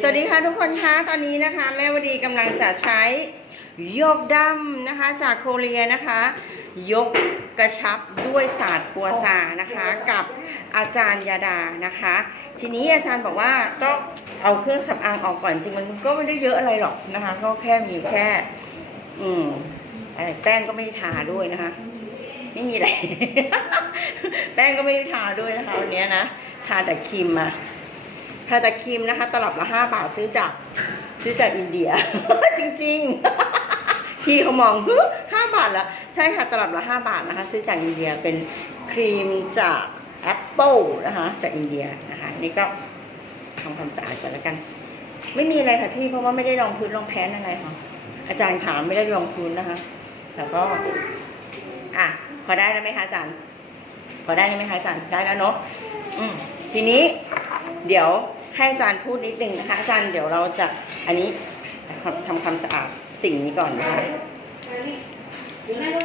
สวัสดีค่ะทุกคนคะตอนนี้นะคะ แม่วดีกำลังจะใช้ยกดำนะคะจากโคเรียนะคะ ยกกระชับด้วยศาสตร์กัวซานะคะ กับอาจารย์ยาดานะคะ ทีนี้อาจารย์บอกว่าก็เอาเครื่องสำอางออกก่อนจริงมันก็ไม่ได้เยอะอะไรหรอกนะคะ ก็แค่มีแค่ อืมอะไรแป้งก็ไม่ได้ทาด้วยนะคะ ไม่มีอะไร แป้งก็ไม่ได้ทาด้วยนะคะวันนี้นะทาแต่ครีมมา ทาตะครีมนะคะ ตลับละห้าบาทซื้อจากซื้อจากอินเดีย จริงๆ พี่เขามองฮึห้าบาทละใช่ค่ะตลับละห้าบาทนะคะ ซื้อจากอินเดียเป็นครีมจากแอปเปิลนะคะ จากอินเดียนะคะนี่ก็ทำความสะอาดก่อนแล้วกัน ไม่มีอะไรค่ะพี่เพราะว่าไม่ได้รองพื้นรองแพ้นอะไรค่ะอาจารย์ขามไม่ได้รองพื้นนะคะแล้วก็อะพอได้แล้วไหมคะอาจารย์พอได้แล้วไหมคะอาจารย์ได้แล้วเนาะทีนี้ เดี๋ยว ให้อาจารย์พูดนิดนึงนะคะอาจารย์เดี๋ยวเราจะอันนี้ทำความสะอาดสิ่งนี้ก่อนนะคะ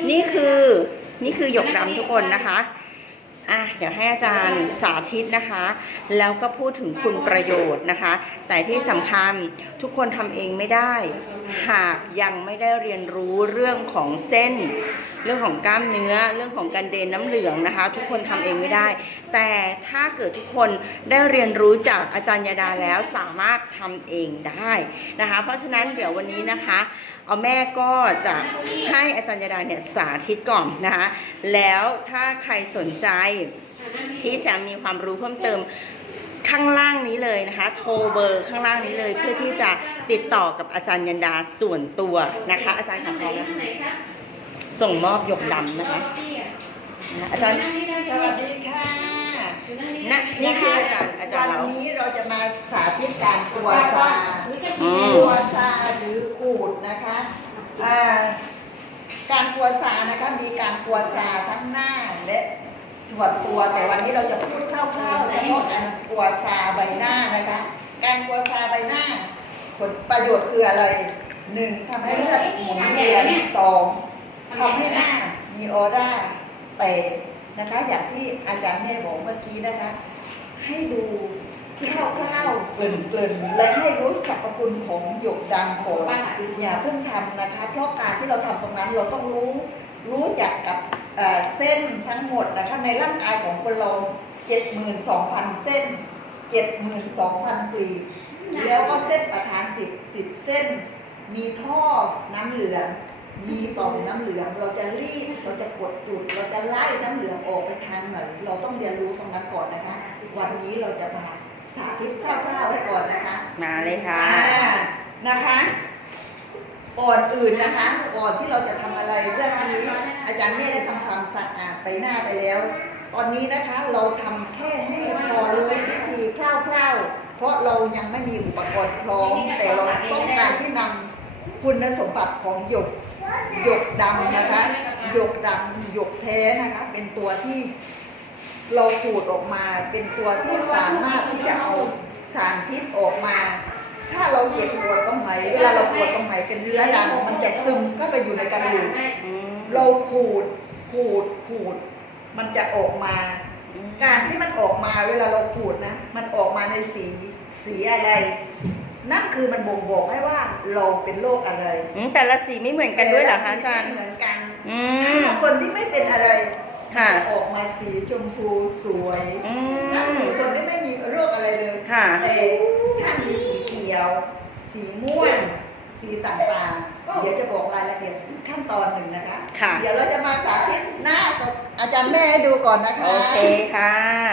นี่คือนี่คือหยกดำทุกคนนะคะ อะเดี๋ยวให้อาจารย์สาธิตนะคะ แล้วก็พูดถึงคุณประโยชน์นะคะ แต่ที่สำคัญทุกคนทำเองไม่ได้ หากยังไม่ได้เรียนรู้เรื่องของเส้น เรื่องของกล้ามเนื้อ เรื่องของการเดนน้ำเหลืองนะคะ ทุกคนทำเองไม่ได้ แต่ถ้าเกิดทุกคนได้เรียนรู้จากอาจารย์ยาดาแล้วสามารถทำเองได้นะคะ เพราะฉะนั้นเดี๋ยววันนี้นะคะเอาแม่ก็จะให้อาจารย์ยาดาเนี่ยสาธิตก่อนนะคะแล้วถ้าใครสนใจที่จะมีความรู้เพิ่มเติมข้างล่างนี้เลยนะคะ โทรเบอร์ข้างล่างนี้เลย เพื่อที่จะติดต่อกับอาจารย์ยันดาส่วนตัวนะคะ อาจารย์ค่ะพร้อมแล้วส่งมอบหยกดำนะคะนะอาจารย์สวัสดีค่ะนะนี่คืออาจารย์อาจารย์วันเรานี้เราจะมาสาธิตการกลัวซา อืม กัวซาหรือขูดนะคะอ่าการกัวซานะคะมีการกัวซาทั้งหน้าและส่วนตัว แต่วันนี้เราจะพูดคร่าวๆเฉพาะการกัวซาใบหน้านะคะ การกัวซาใบหน้า ผลประโยชน์คืออะไรหนึ่งทำให้เลือดหมุนเวียนสองทำให้หน้ามีออร่าแต่นะคะ อย่างที่อาจารย์แม่บอกเมื่อกี้นะคะ ให้ดู คร่าวๆเกลิ่นๆ และให้รู้สรรพคุณของหยกดำก่อนอย่าเพิ่งทำนะคะ เพราะการที่เราทำตรงนั้นเราต้องรู้รู้จักกับเส้นทั้งหมดนะคะในร่างกายของคนเรา 72,000 เส้น 72,000กลีแล้วก็เส้นประธาน 10 10 เส้น มีท่อน้ำเหลือง มีต่อมน้ำเหลือง เราจะรีด เราจะกดจุด เราจะไล่น้ำเหลืองออกไปทางไหน เราต้องเรียนรู้ตรงนั้นก่อนนะคะ วันนี้เราจะมา สาธิตคร่าวๆให้ก่อนนะคะมาเลยค่ะ อ่านะคะ ก่อนอื่นนะคะ ก่อนที่เราจะทำอะไรเรื่องนี้ อาจารย์เมฆได้ทำความสะอาดไปหน้าไปแล้ว ตอนนี้นะคะเราทำแค่ให้พอรู้วิธีคร่าวๆ เพราะเรายังไม่มีอุปกรณ์พร้อม แต่เราต้องการที่นำคุณสมบัติของหยก หยกดำนะคะ หยกดำหยกแท้นะคะ เป็นตัวที่ เราขูดออกมาเป็นตัวที่สามารถที่จะเอาสารพิษออกมา ถ้าเราเจ็บปวดตรงไหน เวลาเราปวดตรงไหนเป็นเรื้อรังมันจะซึมเข้าไปอยู่ในกระดูกอืมเราขูดขูดขูด มันจะออกมา การที่มันออกมาเวลาเราขูดนะ มันออกมาในสีสีอะไร นั่นคือมันบ่งบอกให้ว่าเราเป็นโรคอะไรอืมแต่ละสีไม่เหมือนกันด้วยเหรอคะอาจารย์ไม่เหมือนกันอืมถ้าคนที่ไม่เป็นอะไร ค่ะจะออกมาสีชมพูสวยอืนั่นมคือคนที่ไม่มีโรคอะไรเลยค่ะ แต่ถ้ามีสีเขียว สีม่วง สีต่างๆ เดี๋ยวจะบอกรายละเอียดขั้นตอนหนึ่งนะคะ ค่ะ เดี๋ยวเราจะมาสาธิตหน้ากับอาจารย์แม่ให้ดูก่อนนะคะ โอเคค่ะ